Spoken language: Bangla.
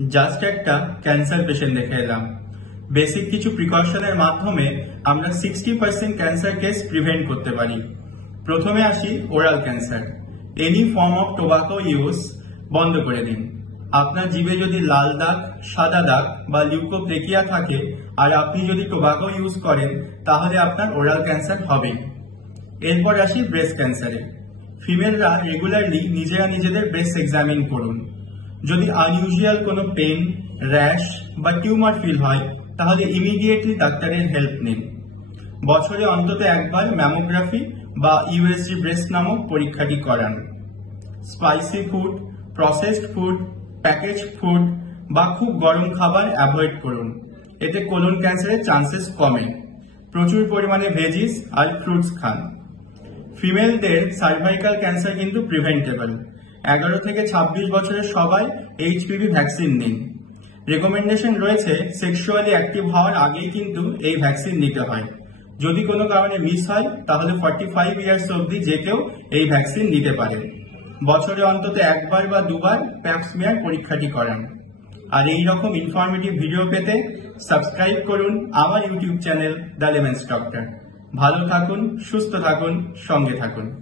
জাস্ট একটা ক্যান্সার পেশেন্ট দেখে এলাম। বেসিক কিছু প্রিকশনের মাধ্যমে আমরা 60% ক্যান্সার কেস প্রিভেন্ট করতে পারি। প্রথমে আসি oral cancer. Any form of tobacco use বন্ধ করে দিন। আপনার জিভে যদি লাল দাগ, সাদা দাগ বা লিউকোপ্লেকিয়া থাকে আর আপনি যদি টোবাকো ইউজ করেন তাহলে আপনার ওরাল ক্যান্সার হবে। এরপর আসি ব্রেস্ট ক্যান্সারে। ফিমেলরা রেগুলারলি নিজেরা নিজেদের ব্রেস্ট এক্সামিন করুন। যদি আনইউজুয়াল কোনো পেন, র্যাশ বা টিউমার ফিল হয় তাহলে ইমিডিয়েটলি ডাক্তারের হেল্প নিন। বছরে অন্তত একবার ম্যামোগ্রাফি বা ইউএসজি ব্রেস্ট নামক পরীক্ষাটি করান। Spicy food, processed food, package food বা খুব গরম খাবার অ্যাভয়েড করুন। এতে কোলন ক্যান্সারের চান্সেস কমে। প্রচুর পরিমাণে ভেজিস আর ফ্রুটস খান। ফিমেলদের সার্ভাইকাল ক্যান্সার কিন্তু প্রিভেন্টেবল। 11 থেকে 26 বছরের সবাই এইচপিভি ভ্যাকসিন নিন। রেকমেন্ডেশন রয়েছে সেক্সুয়ালি অ্যাক্টিভ হওয়ার আগেই কিন্তু এই ভ্যাকসিন নিতে হয়। যদি কোনো কারণে মিস হয় তাহলে 45 ইয়ার্স অবধি যে কেউ এই ভ্যাকসিন নিতে পারে। বছরে অন্তত একবার বা দুবার প্যাপস্মিয়ার পরীক্ষাটি করান। আর এই রকম ইনফরমেটিভ ভিডিও পেতে সাবস্ক্রাইব করুন আমার ইউটিউব চ্যানেল দ্য লেমেন্স ডক্টর। ভালো থাকুন, সুস্থ থাকুন, সঙ্গে থাকুন।